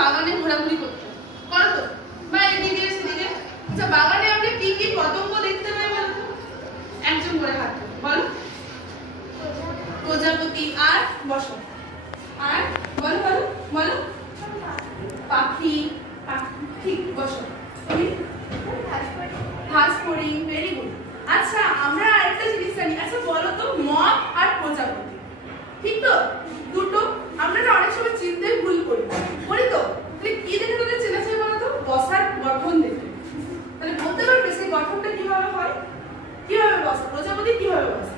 বাগানে ঘোরাঘুরি করতে করো তো, বা এদিকে সেদিকে। আচ্ছা বাগানে আমরা কি কি পতঙ্গ দেখতে পাই বলো তো? একজন করে হাত বলো। প্রজাপতি আর বসো, আর বলো বলো বলো। পাখি, ঠিক বসো। তুমি ঘাস ফড়িং, ভেরি গুড। আচ্ছা আমরা আরেকটা জিনিস জানি, আচ্ছা বলো তো মথ আর প্রজাপতি, ঠিক তো? দুটো আমরা না অনেক সময় চিনতে ভুল করি তো? তাহলে কি দেখে তোদের চেনা চাই বলো তো? বসার গঠন দেখে। তাহলে বলতে পারবে সেই গঠনটা কিভাবে হয়? কিভাবে বসে প্রজাপতি? কিভাবে বসে?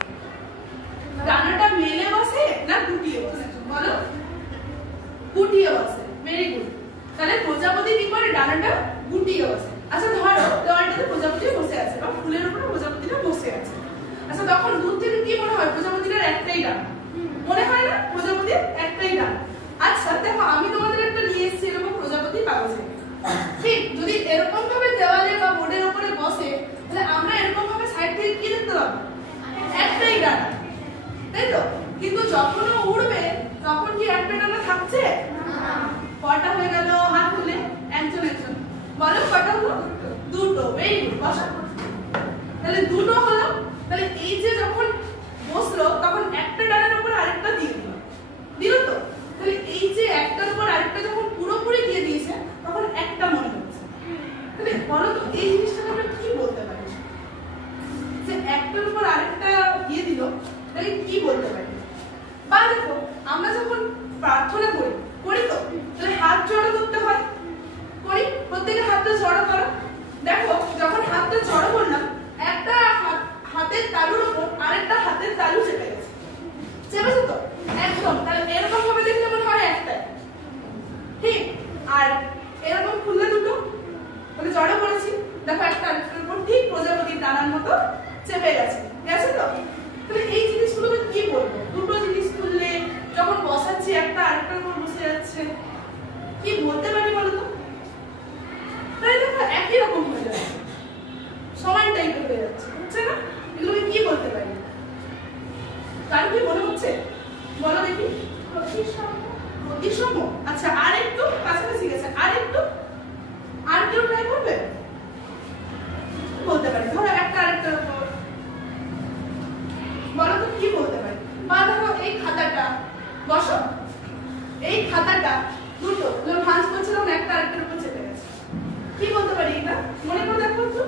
ডানাটা মেলে বসে না গুটিয়ে বসে? বলো। গুটিয়ে বসে, ভেরি গুড। তাহলে প্রজাপতি কি করে? ডানাটা গুটিয়ে বসে। আচ্ছা ধরো দেওয়ালটাতে প্রজাপতি বসে আছে বা ফুলের উপরে প্রজাপতিটা বসে আছে। আচ্ছা তখন দূর থেকে কি মনে হয়? প্রজাপতিটার একটাই ডানা, মনে হয় না? প্রজাপতির একটাই ডানা। আচ্ছা দেখো আমি তোমাদের একটা নিয়ে এসেছি এরকম প্রজাপতি কাগজে, ঠিক? যদি এরকম ভাবে দেওয়ালে বা বোর্ডের উপরে বসে তাহলে আমরা এরকম ভাবে সাইড থেকে কি দেখতে পাবো? একটাই ডানা, তাই তো? কিন্তু যখন ও উড়বে তখন কি একটা ডানা থাকছে? কটা হয়ে গেল? হাত তুলে একজন একজন বলো। কটা হলো? দুটো, ভেরি গুড। বসো। তাহলে দুটো হলো। তাহলে এই যে যখন বসলো তখন একটা ডানার উপর আরেকটা দিয়ে দিল, দিল তো? তাহলে এই যে একটার উপর আরেকটা যখন পুরোপুরি দিয়ে দিয়েছে তখন একটা মনে হচ্ছে। তাহলে বলো তো এই জিনিসটাকে আমরা কি বলতে পারি? যে একটার উপর আরেকটা দিয়ে দিল, তাহলে কি বলতে পারি? বা দেখো আমরা যখন প্রার্থনা করি তো, তাহলে হাত জড়ো করতে হয়, করি? প্রত্যেকের হাতটা জড়ো করো। দেখো যখন হাতটা জড়ো করলাম একটা হাতের তালুর উপর আরেকটা হাতের তালু চেপে গেছে, চেপেছে তো? একদম। তাহলে এরকম ভাবে দেখলে মনে হয় একটাই, ঠিক? আর এরকম খুললে দুটো, মানে জড়ো করেছি, দেখো একটা আরেকটার উপর ঠিক প্রজাপতির ডানার মতো চেপে গেছে, গেছে তো? তাহলে এই জিনিসগুলোকে কি বলবো? দুটো জিনিস খুললে যখন বসাচ্ছি একটা আরেকটার উপর বসে যাচ্ছে, কি বলতে পারি বলো তো? তাই দেখো একই রকম হয়ে যাচ্ছে, সমান টাইপের হয়ে যাচ্ছে, বুঝছে না? এগুলোকে কি বলতে পারি? তার কি মনে হচ্ছে বলো দেখি? প্রতিসম। আচ্ছা আর একটু কাছাকাছি গেছে, আর একটু ট্রাই করবে? বলতে পারি ধরো একটা আরেকটার উপর, বলো তো কি বলতে পারি? বা ধরো এই খাতাটা, বসো। এই খাতাটা দুটো যখন ভাঁজ করছিলাম একটা আরেকটার উপর চেপে গেছে, কি বলতে পারি? এটা মনে করে দেখো একটু,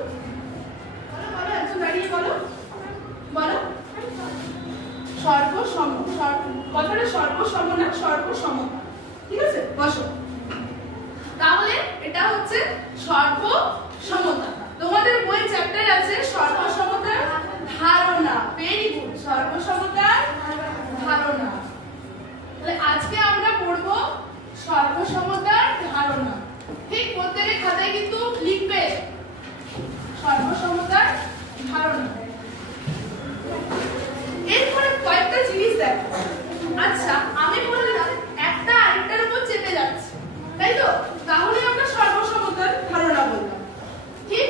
বলো বলো। একজন দাঁড়িয়ে বলো, বলো। সর্বসম, কথাটা সর্বসম না, সর্বসমতা, ঠিক আছে? বসো। তাহলে এটা হচ্ছে সর্বসমতা। তোমাদের বই চ্যাপ্টার আছে সর্বসমতার ধারণা, ভেরি গুড। সর্বসমতার ধারণা। তাহলে আজকে আমরা পড়ব সর্বসমতার ধারণা, ঠিক? প্রত্যেকের খাতায় কিন্তু লিখবে সর্বসমতার ধারণা। এরপরে কয়েকটা জিনিস দেখো। আচ্ছা আমি বললাম একটা আরেকটার উপর চেপে যাচ্ছে, তাই তো? তাহলে আমরা সর্বসমতার ধারণা বললাম, ঠিক?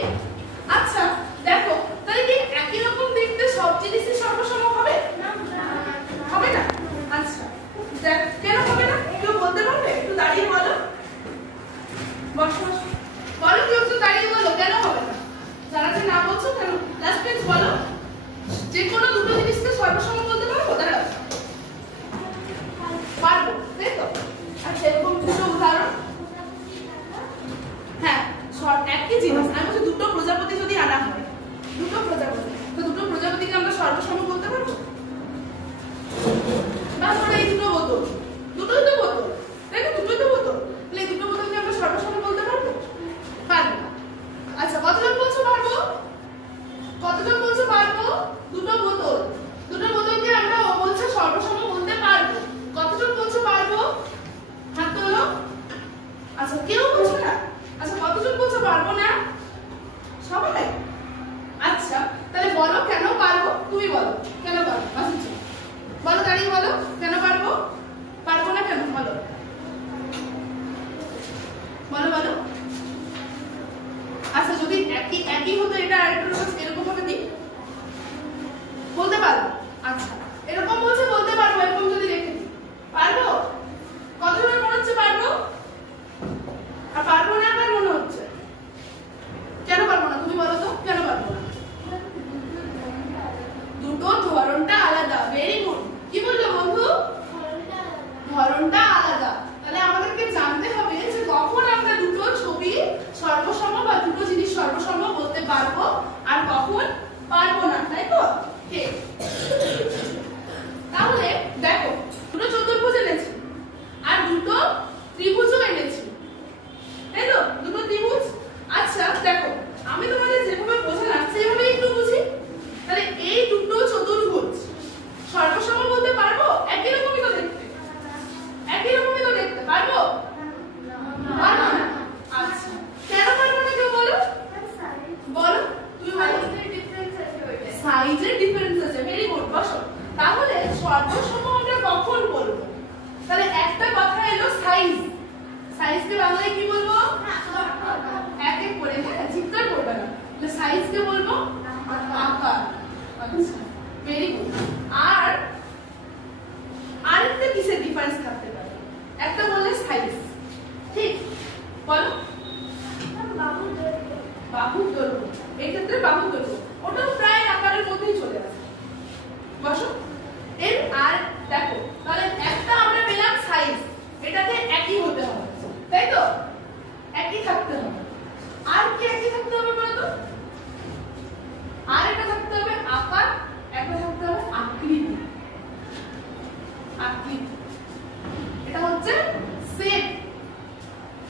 আচ্ছা দেখো তাহলে কি একই রকম দেখতে সব জিনিসই সর্বসম হবে? হবে না। আচ্ছা দেখ কেন হবে না? কেউ বলতে পারবে? একটু দাঁড়িয়ে বলো। বসো বলো, কেউ একটু দাঁড়িয়ে বলো কেন হবে না? যারা যে না বলছো কেন? লাস্ট পেজ বলো। যে কোনো দুটো জিনিসকে সর্বসম বলতে পারবো? দাঁড়াও, পারবো, তাই তো? আচ্ছা এরকম দুটো উদাহরণ। হ্যাঁ একই জিনিস, আমি বলছি দুটো প্রজাপতি যদি আনা হয়, দুটো প্রজাপতি, তো দুটো প্রজাপতিকে আমরা সর্বসম বলতে পারবো? বা ধরো এই দুটো বোতল, দুটোই তো বোতল, তাই না? দুটোই তো বোতল, তাহলে এই দুটো বোতলকে আমরা সর্বসম বলতে পারবো? পারবো। আচ্ছা কতজন বলছো পারবো? কতজন বলছো পারবো? দুটো বোতল, দুটো বোতলকে আমরা বলছে সর্বসম বলতে পারবো। কতজন বলছো পারবো? হাত তোলো। আচ্ছা কেউ বলছো না? আচ্ছা কতজন বলছো পারবো না? সবাই? আচ্ছা তাহলে বলো কেন পারবো? তুমি বলো কেন পারবো? আচ্ছা বলো, দাঁড়িয়ে বলো কেন পারবো? পারবো না কেন? বলো বলো বলো। আচ্ছা যদি একই হতো এটা আরেকটু এরকম ভাবে দিই, বলতে পারবো? আচ্ছা এরকম বলছে বলতে পারবো, এরকম যদি রেখে দিই পারবো? কতজনের মনে হচ্ছে পারবো? আলাদা। তাহলে আমাদেরকে জানতে হবে যে কখন আমরা দুটো ছবি সর্বসম বা দুটো জিনিস সর্বসম বলতে পারবো আর কখন পারবো না, তাই তো? ঠিক। তাহলে দেখো দুটো চতুর্ভুজ এনেছি আর দুটো ত্রিভুজও এনেছি, তাই তো? দুটো ত্রিভুজ। আচ্ছা দেখো আমি তোমাদের যেভাবে বোঝালাম সেইভাবে একটু বুঝি। তাহলে এই দুটো চতুর্ভুজ সর্বসম বলতে পারবো? একই রকমই তো দেখতে, একই রকমই তো দেখতে পারবো? পারবো না। আচ্ছা কেন পারবো না কেউ বলো? বলো তুমি বলো। সাইজের ডিফারেন্স আছে। ভেরি গুড, বসো। তাহলে সর্বসম আমরা কখন বলবো? তাহলে একটা কথা এলো সাইজ। সাইজকে বাংলায় কি বলবো? এক এক করে, হ্যাঁ চিৎকার করবে না। তাহলে সাইজকে বলবো আকার। আচ্ছা ভেরি গুড। আর আরেকটা কিসের ডিফারেন্স থাকতে পারে? একটা বললে সাইজ, ঠিক? বলো। বাহুর দৈর্ঘ্য। এই ক্ষেত্রে বাহুর দৈর্ঘ্য ওটা প্রায় আকারের মধ্যেই চলে আসে। বসো। এর আর দেখো তাহলে একটা আমরা পেলাম সাইজ, এটাতে একই হতে হবে, তাই তো? একই থাকতে হবে। আর কি একই থাকতে হবে বলো তো? আর একটা থাকতে হবে আকার, একটা থাকতে হবে আকৃতি। আকৃতি এটা হচ্ছে শেপ।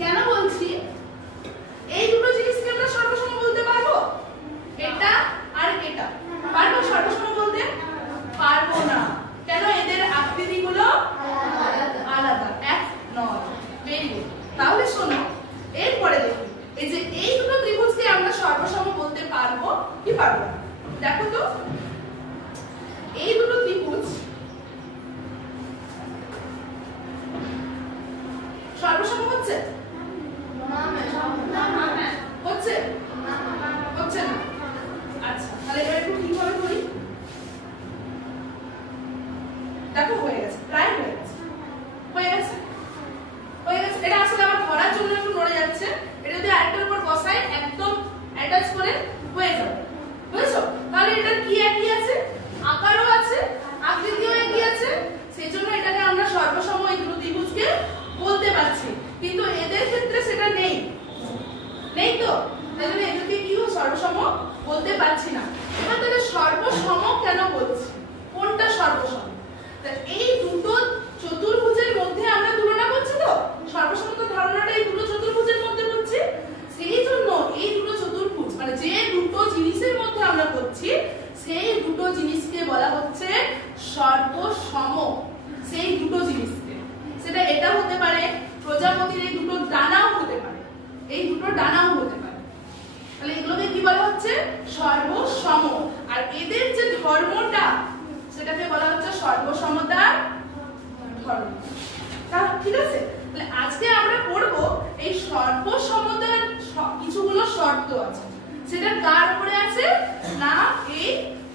কেন বলছি? এই দুটো জিনিসকে আমরা সর্বসম বলতে পারবো? এটা আর এটা পারবো সর্বসম বলতে? পারবো না। কেন? এদের আকৃতিগুলো আলাদা, এক নয়। Very good. তাহলে শোনো এরপরে দেখি এই যে এই দুটো ত্রিভুজকে আমরা সর্বসম বলতে পারবো কি পারবো না? দেখো তো এই দুটো ত্রিভুজ সর্বসম হচ্ছে? হচ্ছে? হচ্ছে না। আচ্ছা তাহলে এবার একটু ঠিকভাবে করি। দেখো হয়ে গেছে, প্রায় হয়ে গেছে, হয়ে গেছে, হয়ে গেছে। এটা আসলে আমার ধরার জন্য একটু নড়ে যাচ্ছে। এটা যদি আরেকটার উপর বসাই একদম অ্যাটাচ করে হয়ে যাবে, বুঝেছো? তাহলে এটা কি একই আছে, আকারও আছে, আকৃতিও একই আছে, সেজন্য এটাকে আমরা সর্বসম এই দুটো ত্রিভুজকে বলতে পারছি। কিন্তু এদের ক্ষেত্রে সেটা নেই, নেই তো? তাই জন্য এদেরকে কি সর্বসম বলতে পারছি না। এবার তাহলে সর্বসম কেন বলছি? কোনটা সর্বসম? এই দুটো চতুর্ভুজের মধ্যে আমরা তুলনা করছি তো, সর্বসমতার ধারণাটা এই দুটো চতুর্ভুজের মধ্যে করছি। সেই জন্য এই দুটো চতুর্ভুজ মানে যে দুটো জিনিসের মধ্যে আমরা করছি সেই দুটো জিনিসকে বলা হচ্ছে সর্বসম। সেই দুটো জিনিসকে, সেটা এটা হতে পারে, প্রজাপতির এই দুটো ডানাও হতে পারে, এই দুটো ডানাও হতে পারে। তাহলে এগুলোকে কি বলা হচ্ছে? সর্বসম। আর এদের যে ধর্মটা সেটাকে বলা হচ্ছে সর্বসমতার ধর্ম। ঠিক আছে? তাহলে আজকে আমরা পড়বো এই সর্বসমতার কিছুগুলো শর্ত আছে। সেটা কার উপরে আছে? না এই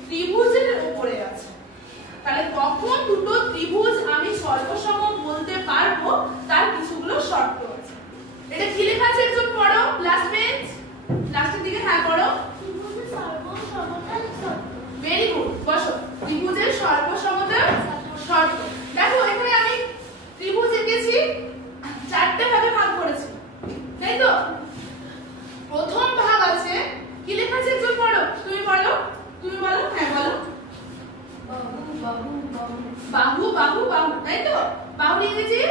ত্রিভুজের উপরে আছে। তাহলে কখন দুটো ত্রিভুজ আমি সর্বসম বলতে পারবো তার কিছুগুলো শর্ত আছে। এটা কি লেখা আছে একজন পড়ো, লাস্ট পেজ, লাস্টের দিকে। হ্যাঁ পড়ো। ভেরি গুড, বসো। ত্রিভুজের সর্বসমতার শর্ত। দেখো এখানে আমি ত্রিভুজ এঁকেছি, চারটে ভাগে ভাগ করেছি, তাই তো? প্রথম ভাগ আছে কি লেখা আছে একজন পড়ো, তুমি বলো, তুমি বলো। হ্যাঁ বলো। বাহু বাহু বাহু, তাই তো? বাহুর ইংরেজি,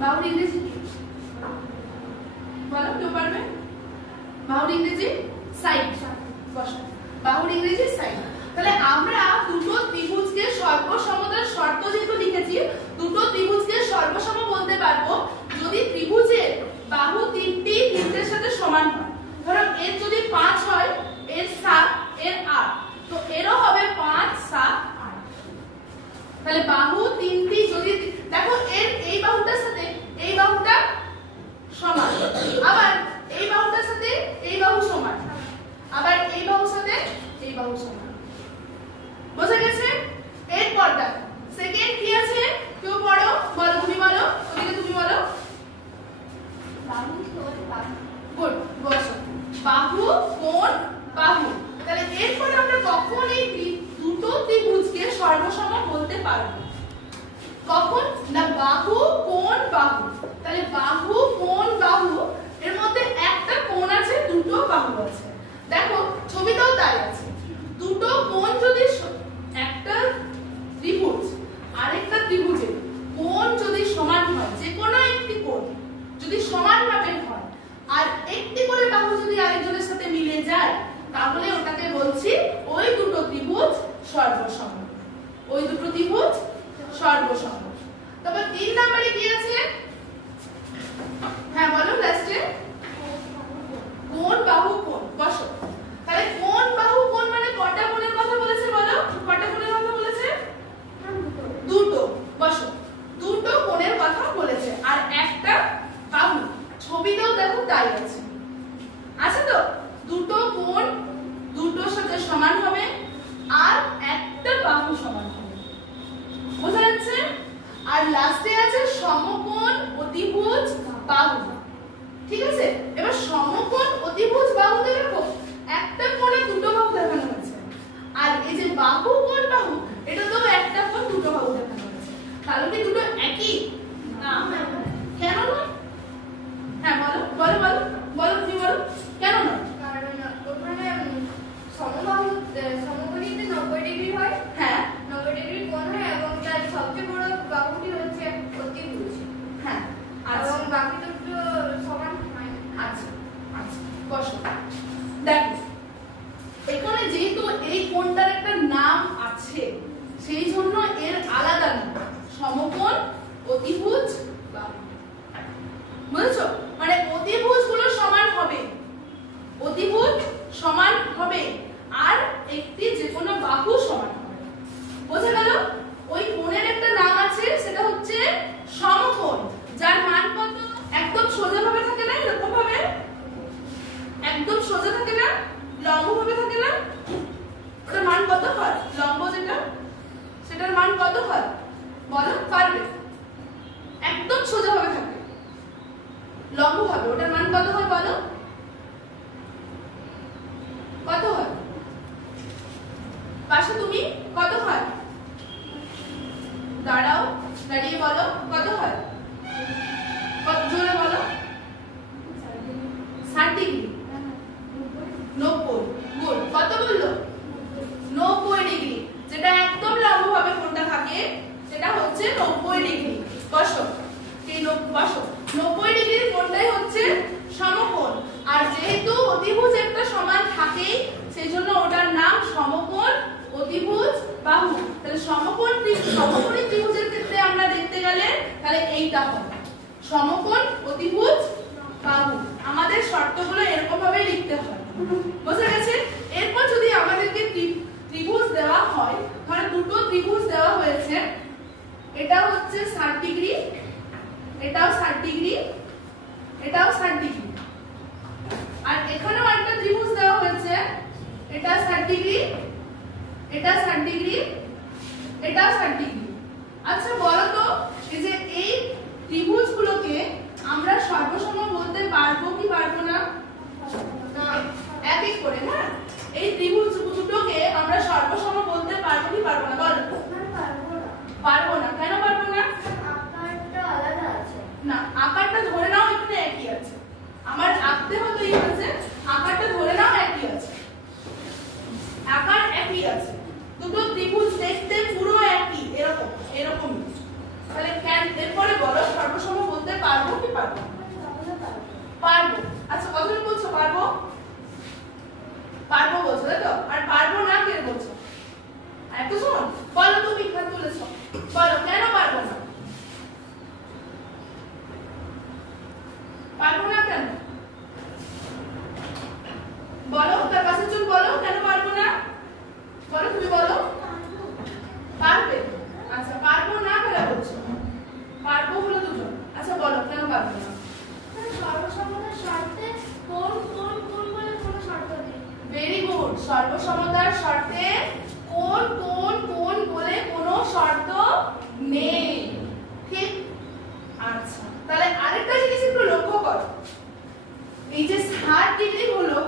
বাহুর ইংরেজি বলো, কেউ পারবে? বাহুর ইংরেজি সাইড। বসো। বাহুর ইংরেজি সাইড। তাহলে আমরা দুটো ত্রিভুজকে সর্বসমতার শর্ত যেহেতু লিখেছি, দুটো ত্রিভুজকে সর্বসম বলতে পারবো যদি ত্রিভুজের বাহু তিনটের সাথে সমান হয়। ধরো এর যদি 5 হয়, এর 7, এর 8, তো এরও হবে 5, 7, 8। তাহলে বাহু তিনটি যদি দেখো এর এই বাহুটার সাথে এই বাহুটা সমান, আবার এই বাহুটার সাথে এই বাহু সমান, আবার এই বাহুর সাথে এই বাহু সমান। বাহু। তাহলে বাহু কোণ বাহু এর মধ্যে একটা কোণ আছে, দুটো বাহু আছে। দেখো ছবিটাও তাই আছে। দুটো কোণ যদি একটা ত্রিভুজ আরেকটা ত্রিভুজের কোণ যদি সমান হয়, যে কোনো একটি কোণ যদি সমানভাবে হয় আর একটি করে বাহু যদি আরেকজনের সাথে মিলে যায়, তাহলে ওটাকে বলছি ওই দুটো ত্রিভুজ সর্বসম। ওই দুটো ত্রিভুজ সর্বসম। তবে 3 নম্বরে কি আছে? হ্যাঁ বলো লাস্টে। কোণ বাহু কোণ। বসো। তাহলে কোণ বাহু কোণ মানে কটা কোণের কথা বলেছে বলো? কটা কোণের কথা বলেছে? দুটো। বসো। দুটো কোণের কথা বলেছে আর একটা বাহু। ছবিটাও দেখো তাই আছে। আছে তো? দুটো কোণ দুটোর সাথে সমান হবে আর একটা বাহু সমান হবে। বোঝা যাচ্ছে? আর লাস্টে আছে সমকোণ অতিভুজ বাহু। ঠিক আছে? এবার সমকোণ অতিভুজ বাহুতে দেখো একটা কোণে দুটো বাহু দেখানো হয়েছে। আর এই যে বাহু কোণ বাহু, এটা তো একটা কোণ দুটো বাহু দেখানো হয়েছে। তাহলে কি দুটো একই? না। কেন নয়? হ্যাঁ বলো বলো বলো বলো, তুমি বলো কেন নয়? কারণ ওখানে সমবাহু সমকোণীতে 90 ডিগ্রি হয়। হ্যাঁ 90 ডিগ্রি কোণ হয় এবং তার সবচেয়ে বড় বাহুটি হচ্ছে অতিভুজ। হ্যাঁ এবং বাকি দুটো সমান হয় না। আচ্ছা আচ্ছা বসো। দেখো এখানে যেহেতু এই কোণটার একটা নাম আছে, সেই জন্য এর আলাদা নাম সমকোণ অতিভুজ বাহু। বুঝছো? মানে অতিভুজ গুলো সমান হবে, অতিভুজ সমান হবে আর একটি যে কোনো বাহু সমান হবে। বোঝা গেল? ওই কোণের একটা নাম আছে, সেটা হচ্ছে সমকোণ, যার মান কত? একদম সোজা ভাবে থাকে না, এরকম ভাবে একদম সোজা থাকে না, লম্ব ভাবে থাকে না, ওটার মান কত হয়? লম্ব যেটা, সেটার মান কত হয় বলো? পারবে? একদম সোজা ভাবে থাকে, লম্ব ভাবে ওটার মান কত হয় বলো? কত হয়? পাশে তুমি কত হয়? দাঁড়াও, দাঁড়িয়ে বলো কত হয়? কত জোরে বলো? 60 ডিগ্রি। 90। গুড। কত বললো? 90 ডিগ্রি। যেটা একদম লম্ব ভাবে কোণটা থাকে সেটা হচ্ছে 90 ডিগ্রি। বসো। এই বসো। 90 ডিগ্রির কোণটাই হচ্ছে সমকোণ। আর যেহেতু অতিভুজ একটা সমান থাকে, সেজন্য ওটার নাম সমকোণ অতিভুজ বাহু। তাহলে সমকোণী ত্রিভুজের ক্ষেত্রে আমরা দেখতে গেলে তাহলে এইটা হবে সমকোণ অতিভুজ বাহু। আমাদের শর্তগুলো এরকম ভাবে লিখতে হয়। বোঝা গেছে? এরপর যদি আমাদেরকে ত্রিভুজ দেওয়া হয়, ধরো দুটো ত্রিভুজ দেওয়া হয়েছে, এটা হচ্ছে 60 ডিগ্রি, এটাও 60 ডিগ্রি, এটাও 60 ডিগ্রি, আর এখানেও একটা ত্রিভুজ দেওয়া হয়েছে, এটা 60 ডিগ্রি, এটা 60 ডিগ্রি, এটাও 60 ডিগ্রি। আচ্ছা বলো তো, এই যে এই ত্রিভুজগুলোকে আমরা সর্বসম বলতে পারবো কি পারবো না? এক এক করে না, এই ত্রিভুজ দুটোকে আমরা সর্বসম বলতে পারবো কি পারবো না বলো? পারবো না। কেন পারবো না? আকারটা আলাদা আছে। না, আকারটা ধরে নাও এখানে একই আছে। আমার আঁকতে হতো এই আছে, আকারটা ধরে নাও একই আছে, আকার একই আছে, দুটো ত্রিভুজ দেখতে পুরো একই, এরকম এরকম। তাহলে এরপরে বলো সর্বসম বলতে পারবো কি পারবো? পারবো। আচ্ছা কতজন বলছো পারবো? পারবো বলছো তাই তো? আর পারবো না কে বলছো? এত শোন বলো, তুমি এখান তুলেছো, বলো কেন পারবো না? পারবো না কেন বলো? তার পাশের জন বলো কেন পারবো না? বলো, তুমি বলো। পারবে। আচ্ছা পারবো না কেন বলছো? পারবো হলো দুজন। আচ্ছা বলো কেন পারবো না? সর্বসমতার শর্তে কোন কোন কোন বলে কোনো শর্ত নেই। Very good. সর্বসমতার শর্তে কোন কোন কোন বলে কোনো শর্ত নেই। ঠিক? আচ্ছা তাহলে আরেকটা জিনিস একটু লক্ষ্য করো, এই যে 60 ডিগ্রি হলো,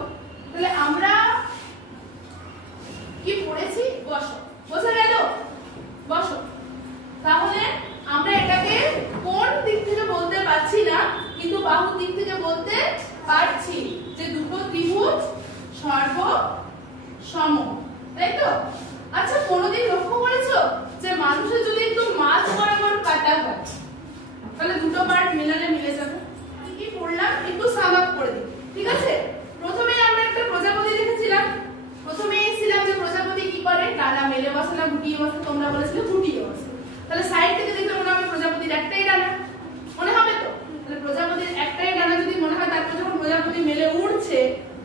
তাহলে আমরা কি পড়েছি? বসো। বোঝা গেল? বসো। তাহলে আমরা এটাকে কোন দিক থেকে বলতে কিন্তু বাহুর দিক থেকে বলতে পারছি যে দুটো ত্রিভুজ সর্বসম, তাই তো? আচ্ছা কোনোদিন লক্ষ্য করেছো যে মানুষের যদি একটু মাছ বরাবর কাটা হয় তাহলে দুটো পার্ট মিলালে মিলে যাবে? কি করলাম একটু সাম আপ করে দিই, ঠিক আছে? প্রথমে আমরা একটা প্রজাপতি দেখেছিলাম, প্রথমে ছিলাম যে প্রজাপতি কি করে, ডানা মেলে বসে না গুটিয়ে বসে, তোমরা বলেছিলে গুটিয়ে বসে। তাহলে সাইড থেকে দেখলে মনে হবে প্রজাপতির একটাই ডানা, মনে হবে তো? তাহলে প্রজাপতির একটাই ডানা যদি মনে হয়, তারপর যখন প্রজাপতি মেলে উড়ছে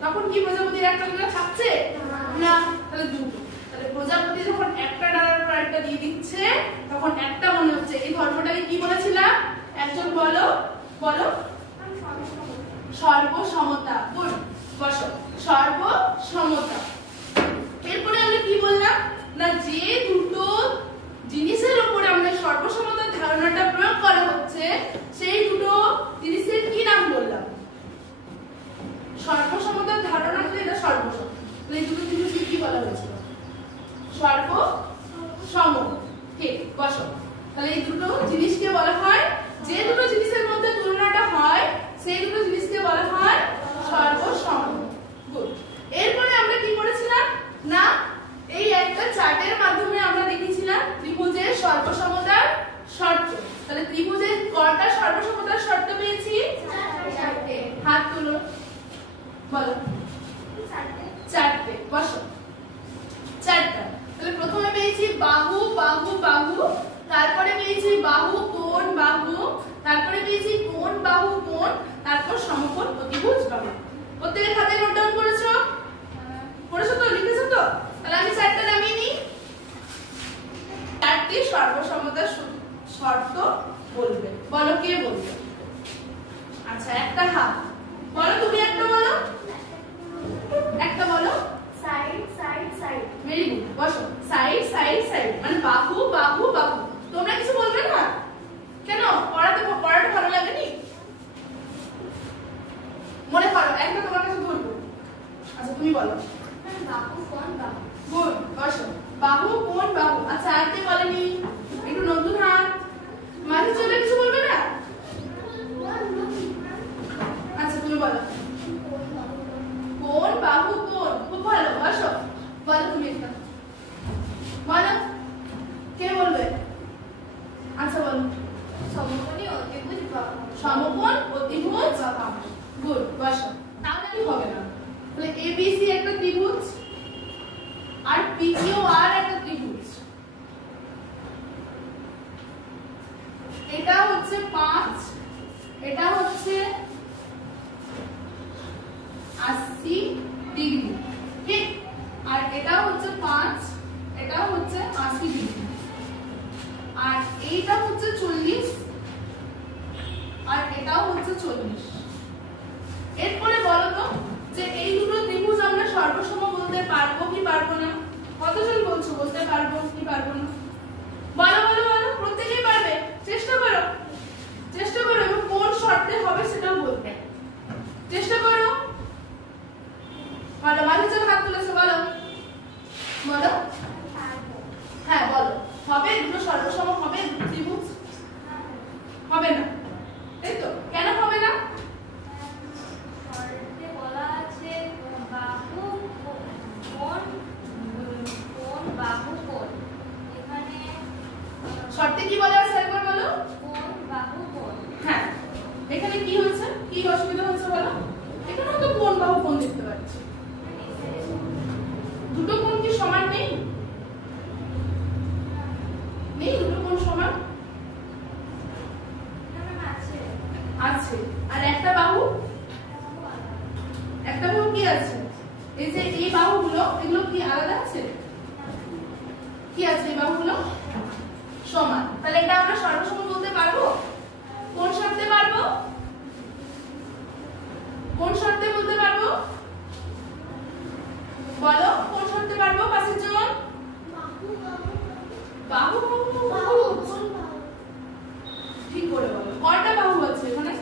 তখন কি প্রজাপতির একটা ডানা থাকছে না? তাহলে দুটো। তাহলে প্রজাপতি যখন একটা ডানার উপর একটা দিয়ে দিচ্ছে তখন একটা মনে হচ্ছে। এই ধর্মটাকে কি বলেছিলাম? একজন বলো বলো, সর্বসমতা। গুড, বসো, সর্বসমতা। এরপরে আমরা কি বললাম না, যে দুটো জিনিসের উপরে আমরা সর্বসমতার ধারণাটা প্রয়োগ করা হচ্ছে সেই দুটো জিনিসের কি নাম বললাম? সর্বসমতার ধারণা হচ্ছে এটা সর্বসম। তাহলে এই দুটো জিনিসকে কি বলা হয়েছিল? সর্বসম। ঠিক, বসো। তাহলে এই দুটো জিনিসকে বলা হয়, যে দুটো জিনিসের মধ্যে তুলনাটা হয় সেই দুটো জিনিসকে বলা হয় সর্বসম। গুড। এরপরে আমরা কি করেছিলাম না, এই একটা চার্টের মাধ্যমে আমরা দেখিয়েছিলাম ত্রিভুজের সর্বসমতার শর্ত। তাহলে ত্রিভুজের কয়টা সর্বসমতার শর্ত পেয়েছি? চারটে। হাত তুলো, বলো। চারটে। বসো, চারটা। তাহলে প্রথমে পেয়েছি বাহু বাহু বাহু, তারপরে পেয়েছি বাহু কোণ বাহু, তারপরে পেয়েছি কোণ বাহু কোণ, তারপর সমকোণ অতিভুজ বাহু। প্রত্যেকের খাতায় নোট ডাউন করেছো? পড়েছো তো, লিখেছো তো? তাহলে আমি চারটা নামিয়ে নিই। চারটি সর্বসমতার শর্ত বলবে, বলো কে বলবে? আচ্ছা একটা হাত, বলো তুমি একটা বলো, একটা বলো। Side side side. Very good, বসো। সাইড সাইড সাইড মানে বাহু বাহু বাহু। তোমরা কিছু বলবে না কেন? পড়াটা ভালো লাগেনি? মনে করো একটা তোমার কাছে ধরবো। আচ্ছা তুমি বলো। বাহু কোণ বাহু। গুড, বসো। বাহু কোণ বাহু। আচ্ছা আর কে বলেনি? একটু নতুন হাত। মাঝে চলে কিছু বলবে না? আচ্ছা তুমি বলো। কোণ বাহু কোণ। খুব ভালো, বসো। বলো তুমি একটা বলো, কে বলবে? আচ্ছা বলো। সমকোণী অতিভুজ বাহু। সমকোণ অতিভুজ বাহু। গুড, বসো। তাহলে কি হবে না? তাহলে এবিসি একটা ত্রিভুজ আর পিকিউআর একটা ত্রিভুজ। এটা হচ্ছে 5, এটা হচ্ছে 80 ডিগ্রি, ঠিক? আর এটা হচ্ছে 5, এটা হচ্ছে 80 ডিগ্রি, আর এইটা হচ্ছে 40 আর এটাও হচ্ছে 40। এরপরে বলো তো যে এই দুটো ত্রিভুজ আমরা সর্বসম বলতে পারবো কি পারবো না? কতজন বলছো বলতে পারবো কি পারবো না? বলো বলো বলো, প্রত্যেকেই পারবে। চেষ্টা করো, চেষ্টা করো, এবং কোন শর্তে হবে সেটাও বলবে। চেষ্টা করো। বলো, মানুষজন হাত তুলেছে, বলো বলো। হ্যাঁ বলো, হবে দুটো সর্বসম হবে ত্রিভুজ? হবে না, তাই তো? কেন হবে না? শর্তে বলা আছে বাহু কোণ কোণ বাহু কোণ। এখানে শর্তে কি বলা আছে একবার বলো। কোণ বাহু কোণ। হ্যাঁ, এখানে কি হচ্ছে, কি অসুবিধা হচ্ছে বলো? এখানে তো কোণ বাহু কোণ দেখতে পাচ্ছি, দুটো কোণ কি সমান নেই? নেই, দুটো কোণ সমান আছে। আছে। আর একটা বাহু, একটা বাহু কি আছে? এই যে এই বাহুগুলো, এগুলো কি আলাদা আছে? কি আছে এই বাহুগুলো? সমান। তাহলে এটা আমরা সর্বসম বলতে পারবো? কোন শর্তে পারবো? কোন শর্তে বলতে পারবো? বলো, কোন শর্তে পারবো? পাশের জন বাহু বাহু ঠিক করে বলো। কয়টা বাহু আছে এখানে?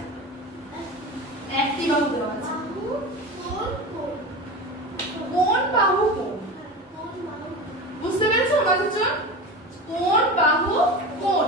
একটি বাহু দেওয়া আছে। কোন বাহু কোন? বুঝতে পেরেছো পাশের জন? কোন বাহু কোন।